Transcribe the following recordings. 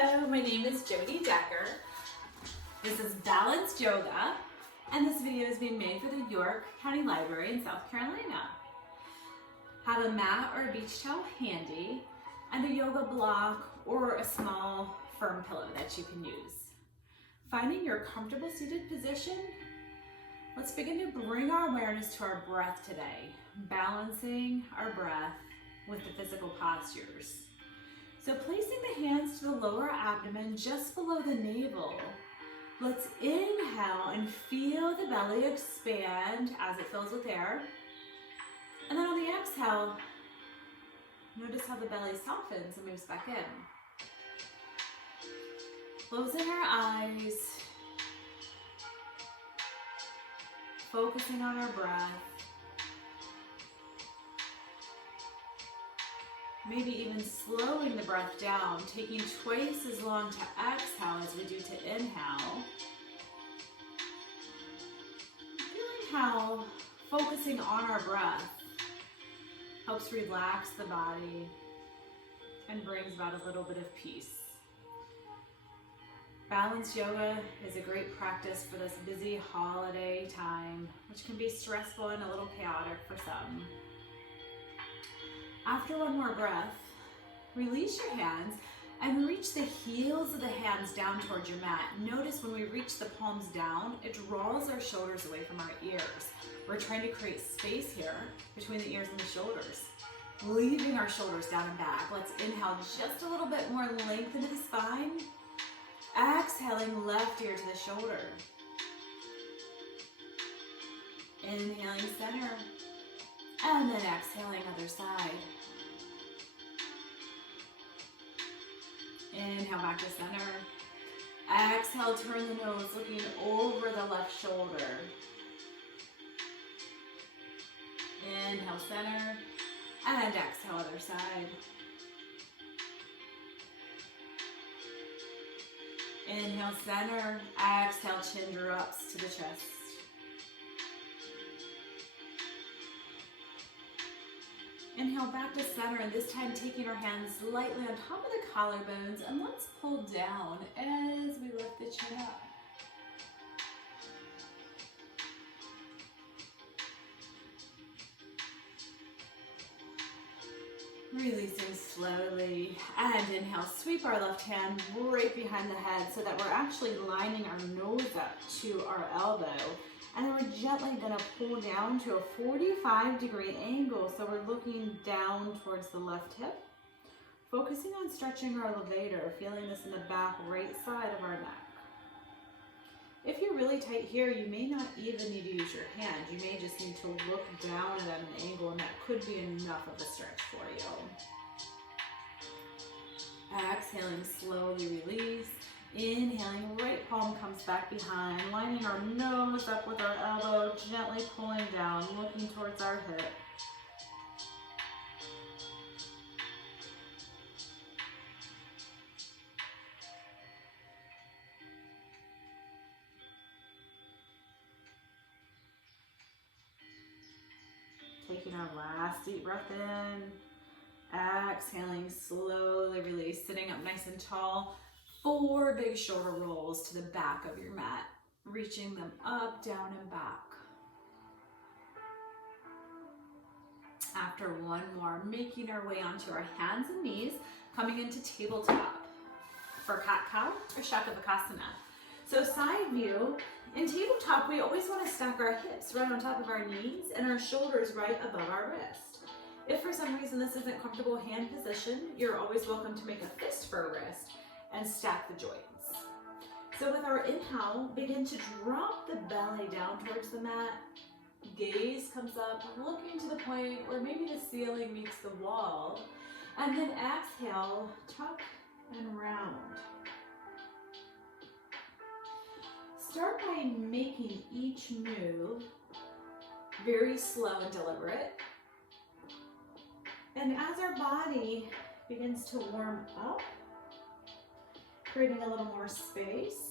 Hello, my name is Jody Decker. This is Balanced Yoga, and this video is being made for the York County Library in South Carolina. Have a mat or a beach towel handy, and a yoga block or a small firm pillow that you can use. Finding your comfortable seated position, let's begin to bring our awareness to our breath today, balancing our breath with the physical postures. So placing the hands to the lower abdomen just below the navel, let's inhale and feel the belly expand as it fills with air. And then on the exhale, notice how the belly softens and moves back in. Closing our eyes, focusing on our breath. Maybe even slowing the breath down, taking twice as long to exhale as we do to inhale. Feeling how focusing on our breath helps relax the body and brings about a little bit of peace. Balanced yoga is a great practice for this busy holiday time, which can be stressful and a little chaotic for some. After one more breath, release your hands and reach the heels of the hands down towards your mat. Notice when we reach the palms down, it draws our shoulders away from our ears. We're trying to create space here between the ears and the shoulders, leaving our shoulders down and back. Let's inhale just a little bit more length into the spine. Exhaling left ear to the shoulder. Inhaling center. And then exhaling other side. Inhale back to center. Exhale, turn the nose, looking over the left shoulder. Inhale, center. And exhale, other side. Inhale, center. Exhale, chin drops to the chest. Inhale back to center, and this time taking our hands lightly on top of the collarbones, and let's pull down as we lift the chin up. Releasing slowly, and inhale, sweep our left hand right behind the head so that we're actually lining our nose up to our elbow. And then we're gently going to pull down to a 45-degree angle, so we're looking down towards the left hip. Focusing on stretching our levator, feeling this in the back right side of our neck. If you're really tight here, you may not even need to use your hand. You may just need to look down at an angle, and that could be enough of a stretch for you. Exhaling, slowly release. Inhaling, right palm comes back behind, lining our nose up with our elbow, gently pulling down, looking towards our hip. Taking our last deep breath in, exhaling, slowly release, sitting up nice and tall. 4 big shoulder rolls to the back of your mat, reaching them up, down, and back. After one more, making our way onto our hands and knees, coming into tabletop for cat-cow or shakavakasana. So side view, in tabletop, we always want to stack our hips right on top of our knees and our shoulders right above our wrist. If for some reason this isn't comfortable hand position, you're always welcome to make a fist for a wrist and stack the joints. So with our inhale, begin to drop the belly down towards the mat. Gaze comes up, looking to the point where maybe the ceiling meets the wall. And then exhale, tuck and round. Start by making each move very slow and deliberate. And as our body begins to warm up, creating a little more space,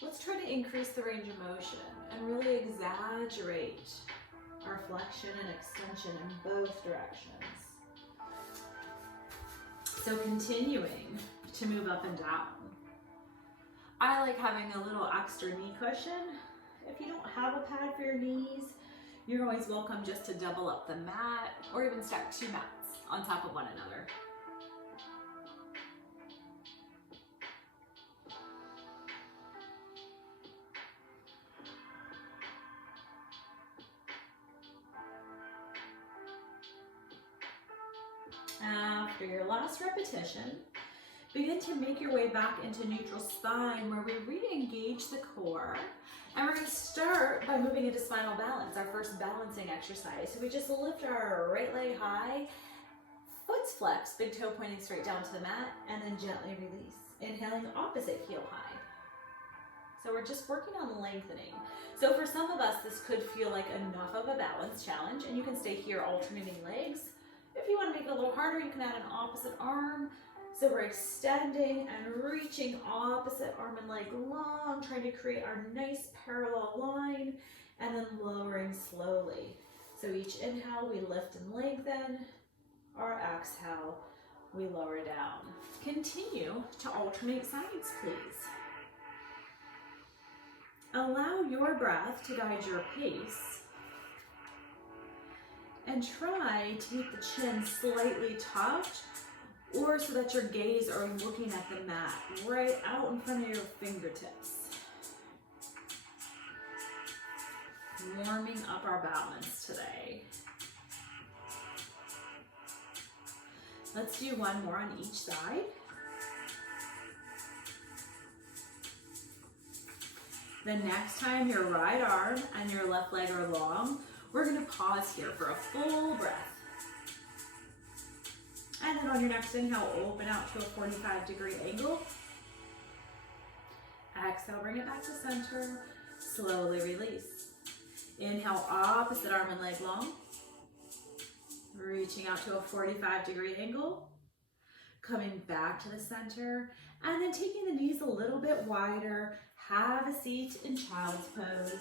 let's try to increase the range of motion and really exaggerate our flexion and extension in both directions. So continuing to move up and down. I like having a little extra knee cushion. If you don't have a pad for your knees, you're always welcome just to double up the mat or even stack 2 mats on top of one another. After your last repetition, begin to make your way back into neutral spine where we re-engage the core. And we're going to start by moving into spinal balance, our first balancing exercise. So we just lift our right leg high, foot's flexed, big toe pointing straight down to the mat, and then gently release. Inhaling opposite heel high. So we're just working on lengthening. So for some of us, this could feel like enough of a balance challenge, and you can stay here alternating legs. If you want to make it a little harder, you can add an opposite arm. So we're extending and reaching opposite arm and leg long, trying to create our nice parallel line, and then lowering slowly. So each inhale, we lift and lengthen. Our exhale, we lower down. Continue to alternate sides, please. Allow your breath to guide your pace. And try to keep the chin slightly tucked, or so that your gaze are looking at the mat, right out in front of your fingertips. Warming up our balance today. Let's do one more on each side. The next time your right arm and your left leg are long, we're going to pause here for a full breath. And then on your next inhale, open out to a 45-degree angle. Exhale, bring it back to center. Slowly release. Inhale, opposite arm and leg long. Reaching out to a 45-degree angle. Coming back to the center. And then taking the knees a little bit wider. Have a seat in child's pose.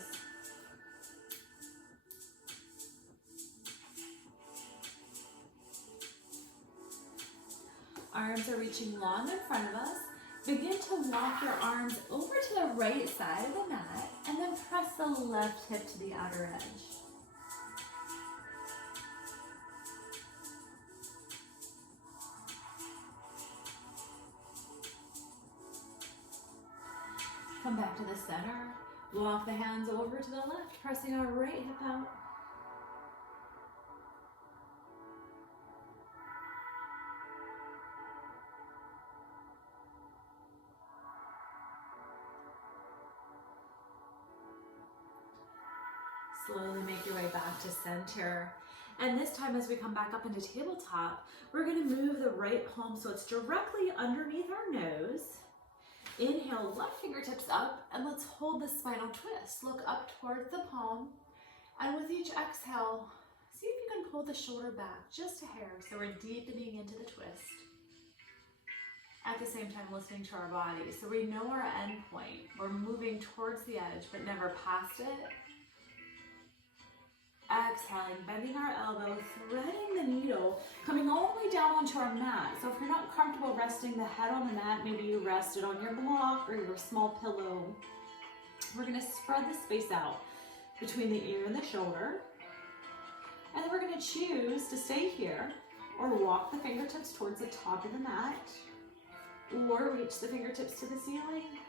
Arms are reaching long in front of us. Begin to walk your arms over to the right side of the mat and then press the left hip to the outer edge. Come back to the center. Walk the hands over to the left, pressing our right hip out. Slowly make your way back to center. And this time as we come back up into tabletop, we're going to move the right palm so it's directly underneath our nose. Inhale, left fingertips up, and let's hold the spinal twist. Look up towards the palm. And with each exhale, see if you can pull the shoulder back just a hair. So we're deepening into the twist. At the same time, listening to our body. So we know our end point. We're moving towards the edge, but never past it. Exhaling, bending our elbow, threading the needle, coming all the way down onto our mat. So if you're not comfortable resting the head on the mat, maybe you rest it on your block or your small pillow. We're going to spread the space out between the ear and the shoulder. And then we're going to choose to stay here or walk the fingertips towards the top of the mat or reach the fingertips to the ceiling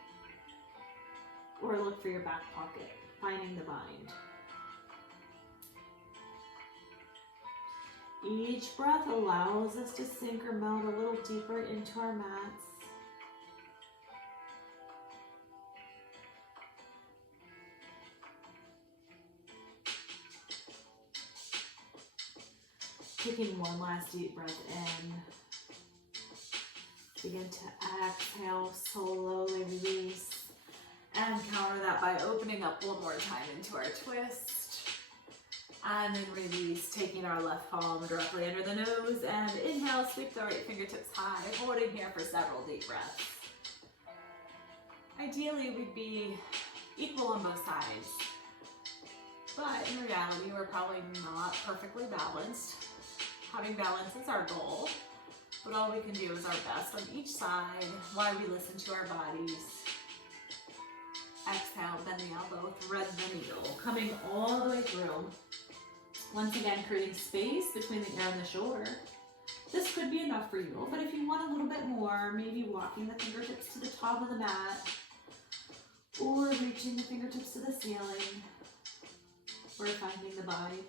or look for your back pocket, finding the bind. Each breath allows us to sink or melt a little deeper into our mats. Taking one last deep breath in. Begin to exhale, slowly release. And counter that by opening up one more time into our twist. And then release, taking our left palm directly under the nose. And inhale, sweep the right fingertips high, holding here for several deep breaths. Ideally, we'd be equal on both sides. But in reality, we're probably not perfectly balanced. Having balance is our goal. But all we can do is our best on each side while we listen to our bodies. Exhale, bend the elbow, thread the needle, coming all the way through. Once again, creating space between the ear and the shoulder. This could be enough for you, but if you want a little bit more, maybe walking the fingertips to the top of the mat, or reaching the fingertips to the ceiling, or finding the bind.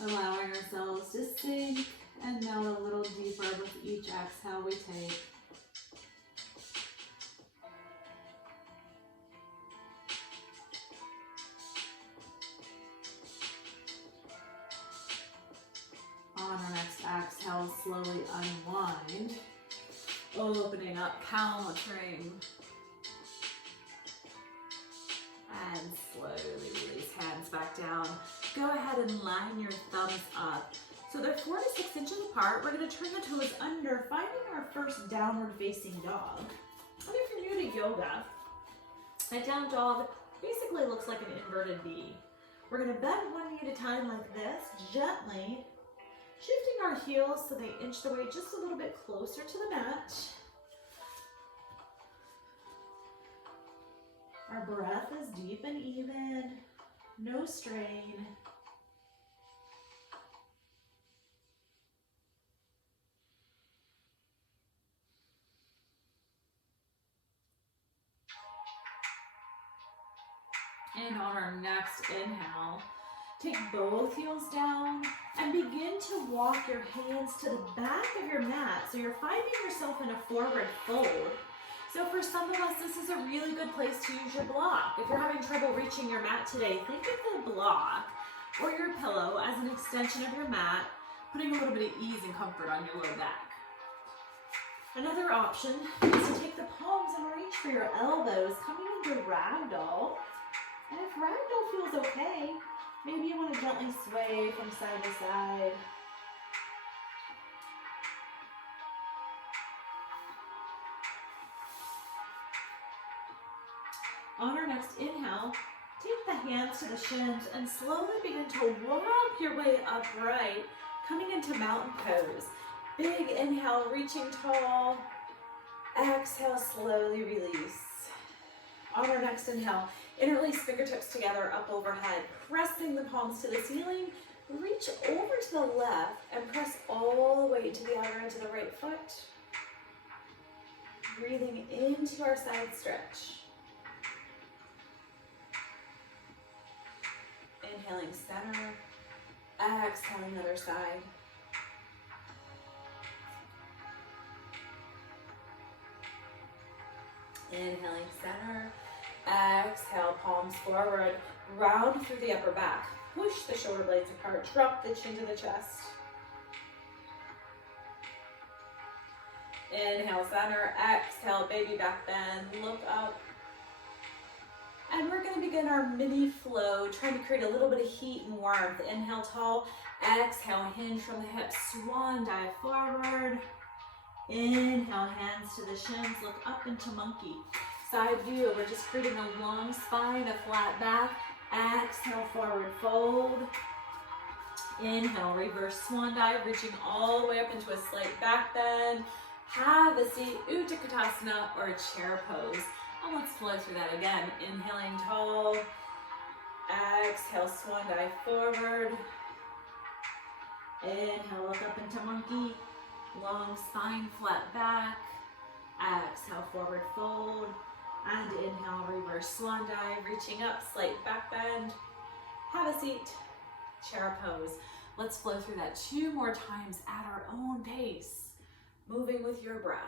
Allowing ourselves to sink and melt a little deeper with each exhale we take. On our next exhale, slowly unwind, opening up, countering, and slowly release hands back down. Go ahead and line your thumbs up. So they're 4 to 6 inches apart. We're going to turn the toes under, finding our first downward facing dog. And if you're new to yoga, a down dog basically looks like an inverted V. We're going to bend one knee at a time like this, gently shifting our heels so they inch the weight just a little bit closer to the mat. Our breath is deep and even, no strain. And on our next inhale, take both heels down and begin to walk your hands to the back of your mat. So you're finding yourself in a forward fold. So for some of us, this is a really good place to use your block. If you're having trouble reaching your mat today, think of the block or your pillow as an extension of your mat, putting a little bit of ease and comfort on your low back. Another option is to take the palms and reach for your elbows, coming into ragdoll. And if ragdoll feels okay, maybe you want to gently sway from side to side. On our next inhale, take the hands to the shins and slowly begin to walk your way upright, coming into mountain pose. Big inhale, reaching tall. Exhale, slowly release. On our next inhale, interlace fingertips together up overhead, pressing the palms to the ceiling. Reach over to the left and press all the way to the outer edge of the right foot. Breathing into our side stretch. Inhaling center, exhaling other side. Inhaling center, exhale, palms forward, round through the upper back. Push the shoulder blades apart, drop the chin to the chest. Inhale, center, exhale, baby back bend, look up. And we're gonna begin our mini flow, trying to create a little bit of heat and warmth. Inhale, tall, exhale, hinge from the hips, swan dive forward. Inhale, hands to the shins, look up into monkey. Side view, we're just creating a long spine, a flat back. Exhale, forward fold. Inhale, reverse swan dive, reaching all the way up into a slight back bend. Have a seat, Utkatasana or chair pose. And let's flow through that again. Inhaling tall. Exhale, swan dive forward. Inhale, look up into monkey. Long spine, flat back. Exhale, forward fold. And inhale, reverse swan dive, reaching up, slight back bend. Have a seat, chair pose. Let's flow through that 2 more times at our own pace, moving with your breath.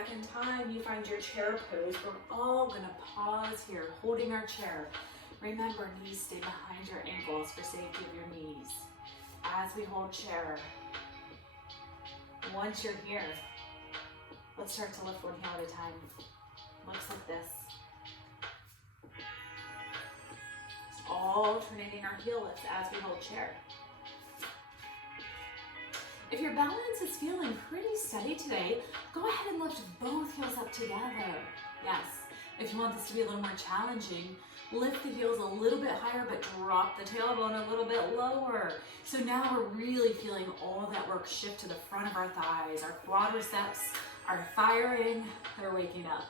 second time you find your chair pose, we're all gonna pause here, holding our chair. Remember, knees stay behind your ankles for safety of your knees. As we hold chair, once you're here, let's start to lift one heel at a time. Looks like this. It's alternating our heel lifts as we hold chair. If your balance is feeling pretty steady today, go ahead and lift both heels up together. Yes, if you want this to be a little more challenging, lift the heels a little bit higher, but drop the tailbone a little bit lower. So now we're really feeling all that work shift to the front of our thighs. Our quadriceps are firing, they're waking up.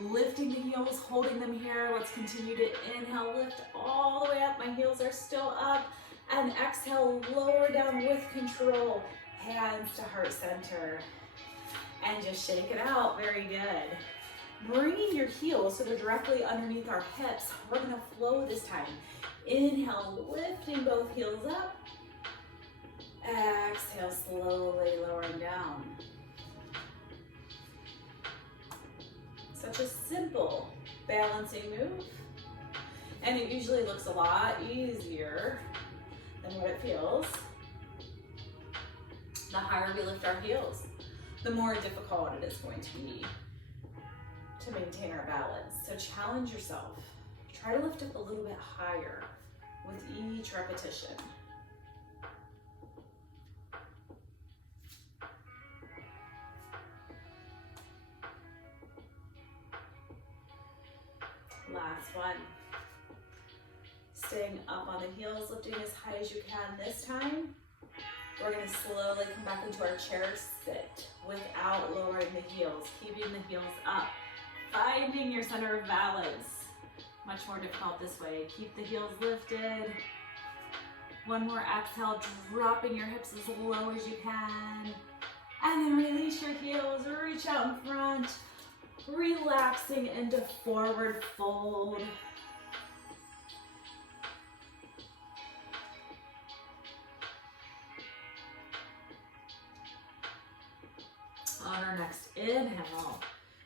Lifting the heels, holding them here. Let's continue to inhale, lift all the way up. My heels are still up. And exhale, lower down with control. Hands to heart center. And just shake it out, very good. Bringing your heels so they're directly underneath our hips. We're gonna flow this time. Inhale, lifting both heels up. Exhale, slowly lowering down. Such a simple balancing move. And it usually looks a lot easier than what it feels. The higher we lift our heels, the more difficult it is going to be to maintain our balance. So challenge yourself. Try to lift up a little bit higher with each repetition. Last one. Staying up on the heels, lifting as high as you can this time. We're gonna slowly come back into our chair sit without lowering the heels, keeping the heels up, finding your center of balance. Much more difficult this way. Keep the heels lifted. One more exhale, dropping your hips as low as you can. And then release your heels, reach out in front, relaxing into forward fold. On our next inhale,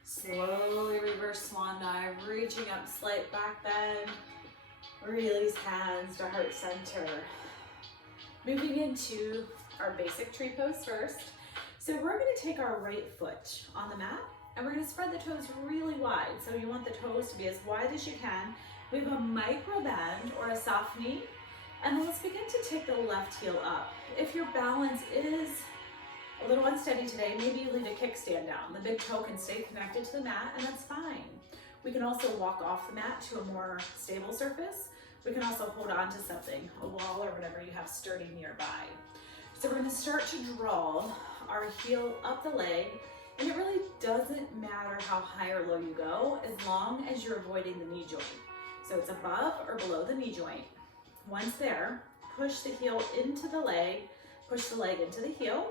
slowly reverse swan dive, reaching up, slight back bend. Release hands to heart center. Moving into our basic tree pose first. So we're going to take our right foot on the mat and we're going to spread the toes really wide. So you want the toes to be as wide as you can. We have a micro bend or a soft knee. And then let's begin to take the left heel up. If your balance is a little unsteady today, maybe you leave a kickstand down. The big toe can stay connected to the mat, and that's fine. We can also walk off the mat to a more stable surface. We can also hold on to something, a wall or whatever you have sturdy nearby. So we're going to start to draw our heel up the leg, and it really doesn't matter how high or low you go as long as you're avoiding the knee joint. So it's above or below the knee joint. Once there, push the heel into the leg, push the leg into the heel.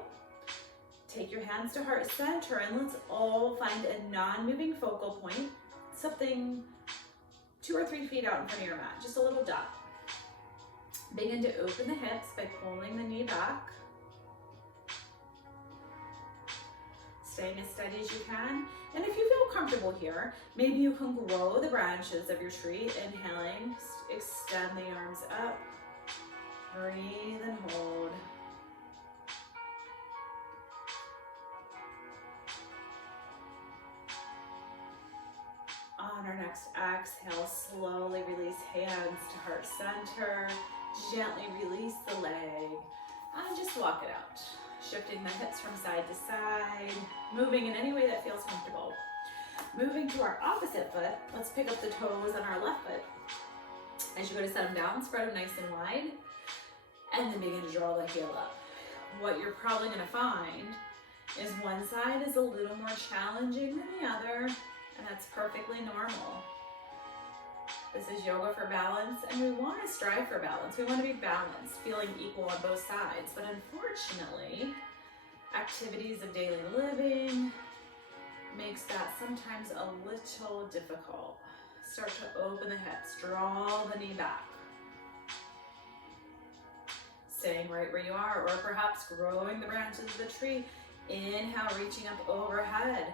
Take your hands to heart center and let's all find a non-moving focal point, something 2 or 3 feet out in front of your mat, just a little dot. Begin to open the hips by pulling the knee back. Staying as steady as you can. And if you feel comfortable here, maybe you can grow the branches of your tree, inhaling, extend the arms up, breathe and hold. On our next exhale, slowly release hands to heart center. Gently release the leg and just walk it out. Shifting the hips from side to side, moving in any way that feels comfortable. Moving to our opposite foot, let's pick up the toes on our left foot. As you go to set them down, spread them nice and wide, and then begin to draw the heel up. What you're probably going to find is one side is a little more challenging than the other, and that's perfectly normal. This is yoga for balance, and we want to strive for balance. We want to be balanced, feeling equal on both sides. But unfortunately, activities of daily living makes that sometimes a little difficult. Start to open the hips, draw the knee back. Staying right where you are, or perhaps growing the branches of the tree. Inhale, reaching up overhead.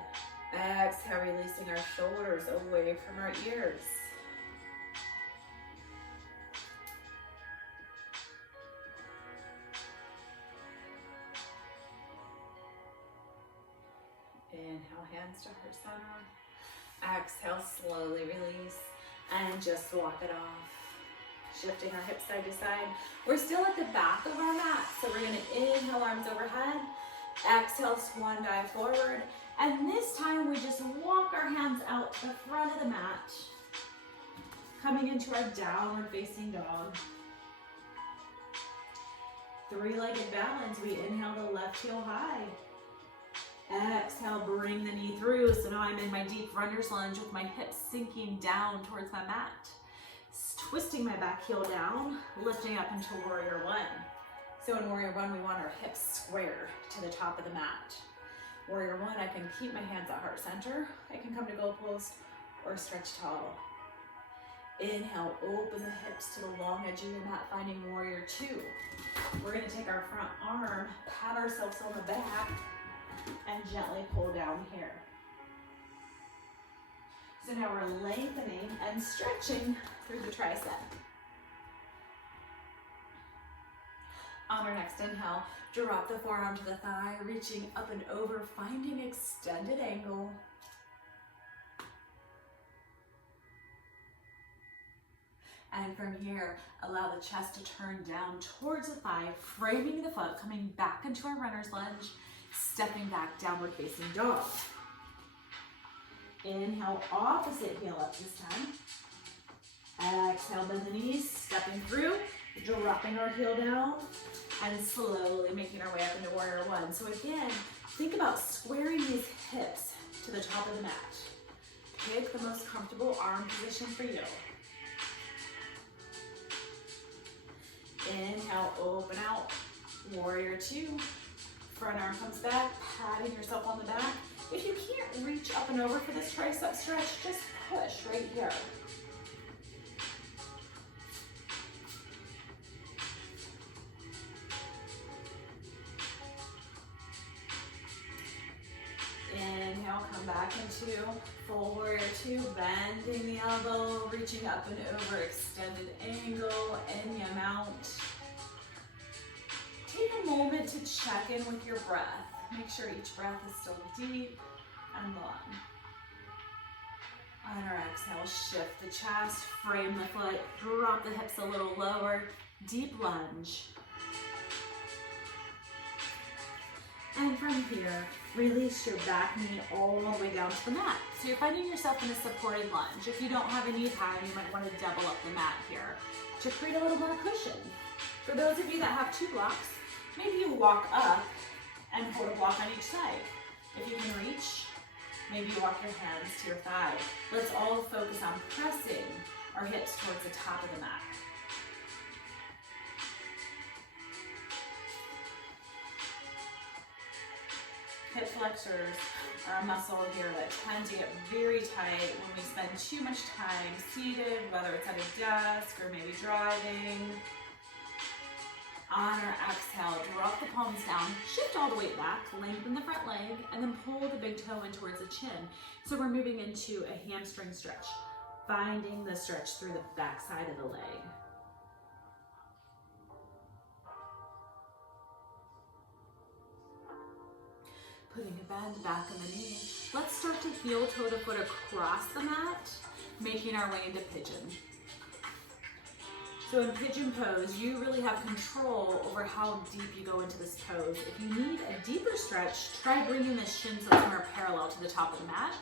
Exhale, releasing our shoulders away from our ears. Inhale, hands to heart center. Exhale, slowly release and just walk it off. Shifting our hips side to side. We're still at the back of our mat, so we're gonna inhale, arms overhead. Exhale, swan dive forward. And this time we just walk our hands out to the front of the mat, coming into our downward facing dog. Three-legged balance. We inhale the left heel high. Exhale, bring the knee through. So now I'm in my deep runner's lunge with my hips sinking down towards my mat. Twisting my back heel down, lifting up into warrior one. So in warrior one, we want our hips square to the top of the mat. Warrior one, I can keep my hands at heart center. I can come to goalpost or stretch tall. Inhale, open the hips to the long edge of your mat, finding warrior two. We're gonna take our front arm, pat ourselves on the back, and gently pull down here. So now we're lengthening and stretching through the tricep. On our next inhale, drop the forearm to the thigh, reaching up and over, finding extended angle. And from here, allow the chest to turn down towards the thigh, framing the foot, coming back into our runner's lunge, stepping back, downward facing dog. Inhale, opposite heel up this time. Exhale, bend the knees, stepping through, dropping our heel down, and slowly making our way up into warrior one. So again, think about squaring these hips to the top of the mat. Pick the most comfortable arm position for you. Inhale, open out, warrior two. Front arm comes back, patting yourself on the back. If you can't reach up and over for this tricep stretch, just push right here. Inhale, come back into full warrior two, bending the elbow, reaching up and over, extended angle, Enya mount. Take a moment to check in with your breath. Make sure each breath is still deep and long. On our exhale, shift the chest, frame the foot, drop the hips a little lower, deep lunge. And from here, release your back knee all the way down to the mat. So you're finding yourself in a supported lunge. If you don't have a knee pad, you might want to double up the mat here to create a little more cushion. For those of you that have two blocks, maybe you walk up and hold a block on each side. If you can reach, maybe you walk your hands to your thigh. Let's all focus on pressing our hips towards the top of the mat. Hip flexors are a muscle here that tend to get very tight when we spend too much time seated, whether it's at a desk or maybe driving. On our exhale, drop the palms down, shift all the weight back, lengthen the front leg, and then pull the big toe in towards the chin. So we're moving into a hamstring stretch, finding the stretch through the back side of the leg. Putting a bend back in the knee. Let's start to heel toe the foot across the mat, making our way into pigeon. So in pigeon pose, you really have control over how deep you go into this pose. If you need a deeper stretch, try bringing the shins up more parallel to the top of the mat.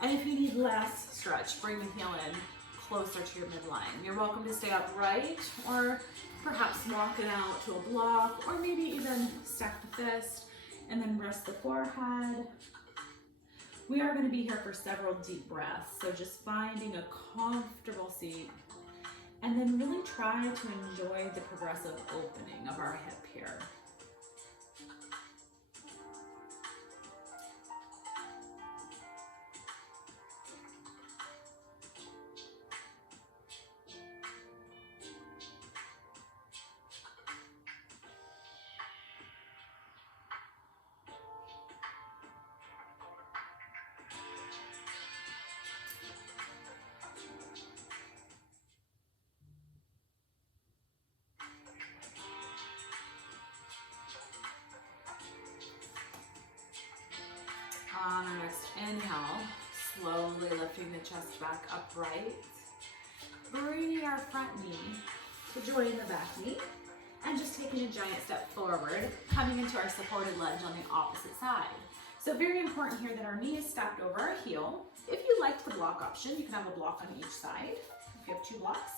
And if you need less stretch, bring the heel in closer to your midline. You're welcome to stay upright or perhaps walk it out to a block, or maybe even stack the fist and then rest the forehead. We are going to be here for several deep breaths, so just finding a comfortable seat. And then really try to enjoy the progressive opening of our hip here. inhale, slowly lifting the chest back upright. Bringing our front knee to join the back knee and just taking a giant step forward, coming into our supported lunge on the opposite side. So very important here that our knee is stacked over our heel. If you liked the block option, you can have a block on each side if you have 2 blocks.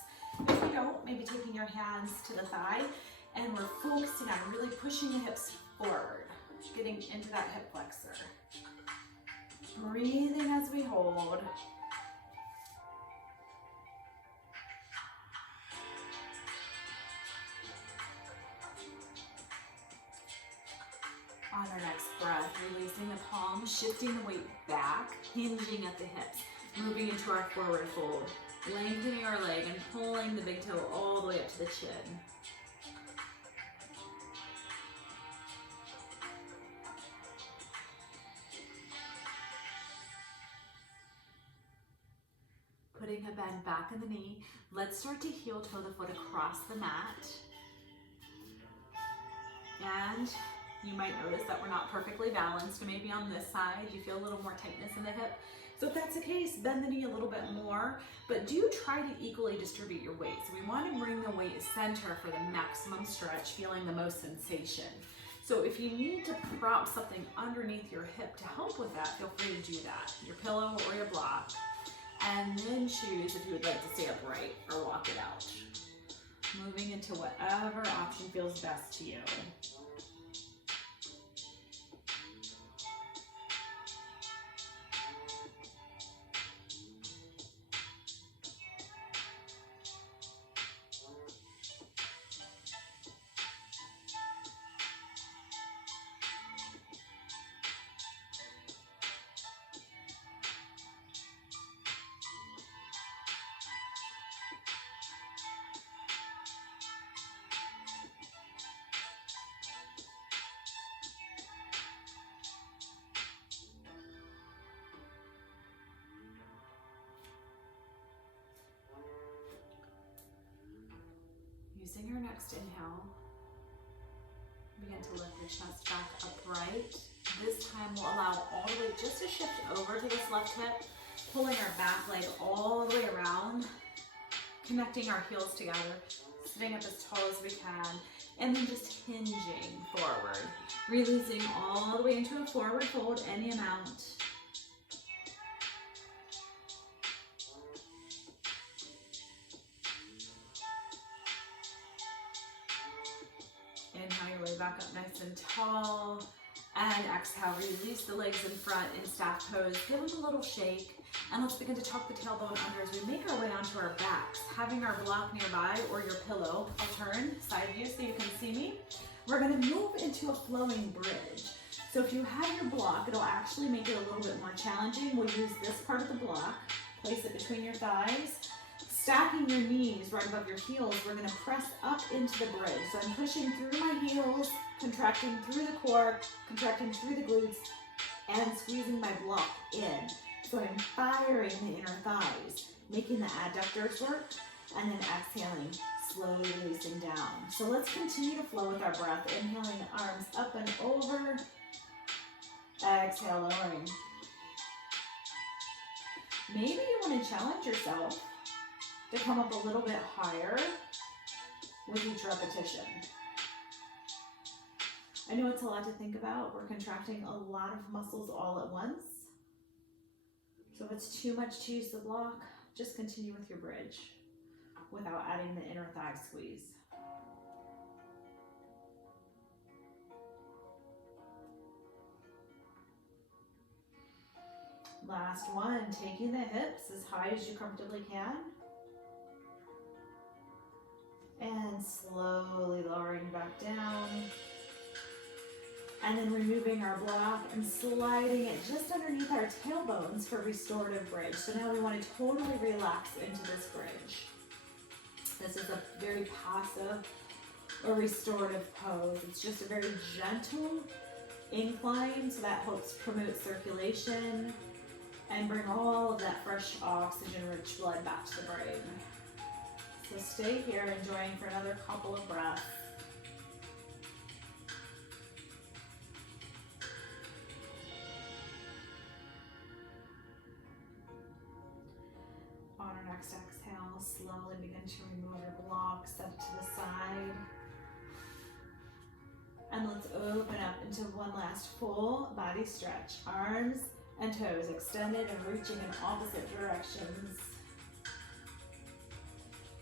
If you don't, maybe taking your hands to the thigh, and we're focusing on really pushing the hips forward, getting into that hip flexor. Breathing as we hold. On our next breath, releasing the palms, shifting the weight back, hinging at the hips, moving into our forward fold, lengthening our leg and pulling the big toe all the way up to the chin. Putting a bend back in the knee. Let's start to heel toe the foot across the mat. And you might notice that we're not perfectly balanced. Maybe on this side, you feel a little more tightness in the hip. So if that's the case, bend the knee a little bit more, but do try to equally distribute your weight. So we want to bring the weight center for the maximum stretch, feeling the most sensation. So if you need to prop something underneath your hip to help with that, feel free to do that. Your pillow or your block. And then choose if you would like to stay upright or walk it out. Moving into whatever option feels best to you. Using your next inhale, begin to lift the chest back upright. This time we'll allow all the weight just to shift over to this left hip, pulling our back leg all the way around, connecting our heels together, sitting up as tall as we can, and then just hinging forward, releasing all the way into a forward fold, any amount. Inhale your way back up nice and tall, and exhale, release the legs in front in staff pose. Give them a little shake, and let's begin to tuck the tailbone under as we make our way onto our backs, having our block nearby or your pillow. I'll turn side view so you can see me. We're going to move into a flowing bridge. So if you have your block, it'll actually make it a little bit more challenging. We'll use this part of the block, place it between your thighs, stacking your knees right above your heels. We're going to press up into the bridge. So I'm pushing through my heels, contracting through the core, contracting through the glutes, and squeezing my block in. So I'm firing the inner thighs, making the adductors work, and then exhaling, slowly releasing down. So let's continue to flow with our breath. Inhaling, arms up and over. Exhale, lowering. Maybe you want to challenge yourself to come up a little bit higher with each repetition. I know it's a lot to think about. We're contracting a lot of muscles all at once. So if it's too much to use the block, just continue with your bridge without adding the inner thigh squeeze. Last one, taking the hips as high as you comfortably can. And slowly lowering back down. And then removing our block and sliding it just underneath our tailbones for restorative bridge. So now we want to totally relax into this bridge. This is a very passive or restorative pose. It's just a very gentle incline, so that helps promote circulation and bring all of that fresh oxygen-rich blood back to the brain. So stay here, enjoying for another couple of breaths. On our next exhale, slowly begin to remove your block, set it to the side. And let's open up into one last full body stretch. Arms and toes extended and reaching in opposite directions.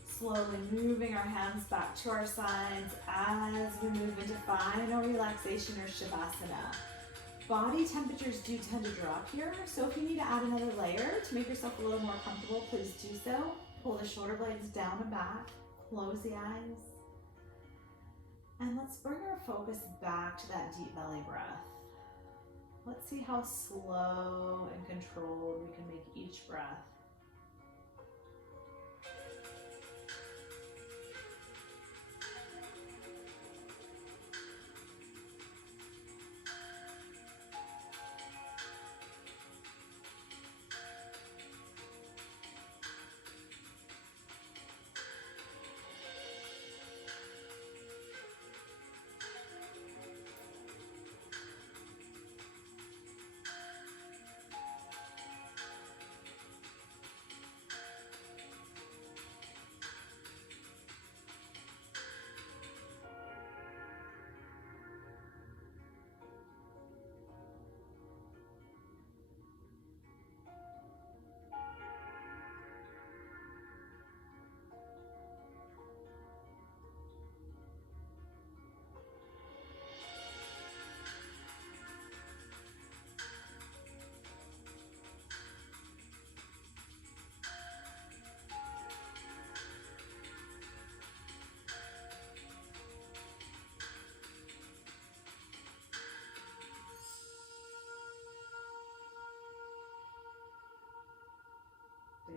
Slowly moving our hands back to our sides as we move into final relaxation or Shavasana. Body temperatures do tend to drop here, so if you need to add another layer to make yourself a little more comfortable, please do so. Pull the shoulder blades down and back, close the eyes. And let's bring our focus back to that deep belly breath. Let's see how slow and controlled we can make each breath.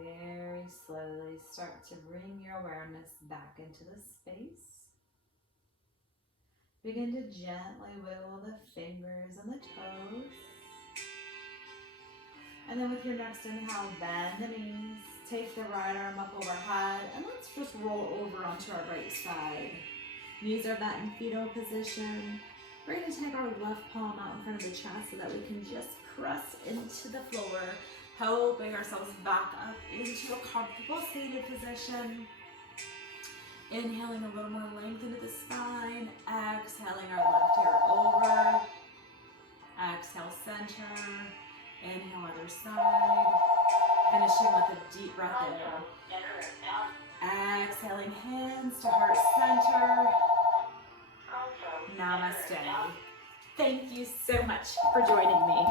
Very slowly start to bring your awareness back into the space. Begin to gently wiggle the fingers and the toes. And then with your next inhale, bend the knees. Take the right arm up overhead and let's just roll over onto our right side. Knees are bent in fetal position. We're going to take our left palm out in front of the chest so that we can just press into the floor, helping ourselves back up into a comfortable seated position. Inhaling a little more length into the spine. Exhaling our left ear over. Exhale, center. Inhale, other side. Finishing with a deep breath in. Exhaling, hands to heart center. Namaste. Thank you so much for joining me.